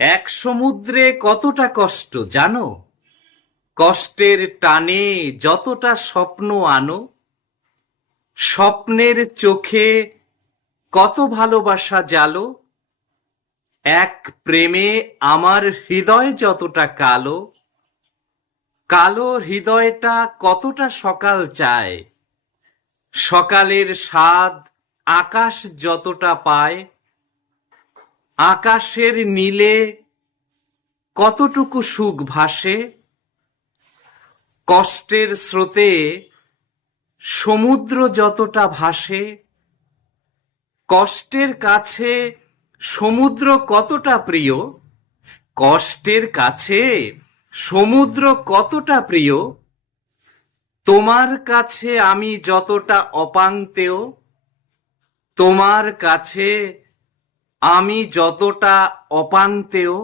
এক সমুদ্রে কতটা কষ্ট জানো? কষ্টের টানে যতটা স্বপ্ন আনো, স্বপ্নের চোখে কত ভালোবাসা জালো। এক প্রেমে আমার হৃদয় যতটা কালো, কালো হৃদয়টা কতটা সকাল চায়। সকালের স্বাদ আকাশ যতটা পায়, আকাশের নীলে কতটুকু সুখ ভাসে। কষ্টের স্রোতে সমুদ্র যতটা ভাসে, কষ্টের কাছে সমুদ্র কতটা প্রিয়। কষ্টের কাছে সমুদ্র কতটা প্রিয়। তোমার কাছে আমি যতটা অপাংতেয়, তোমার কাছে আমি যতটা অপাংতেয়।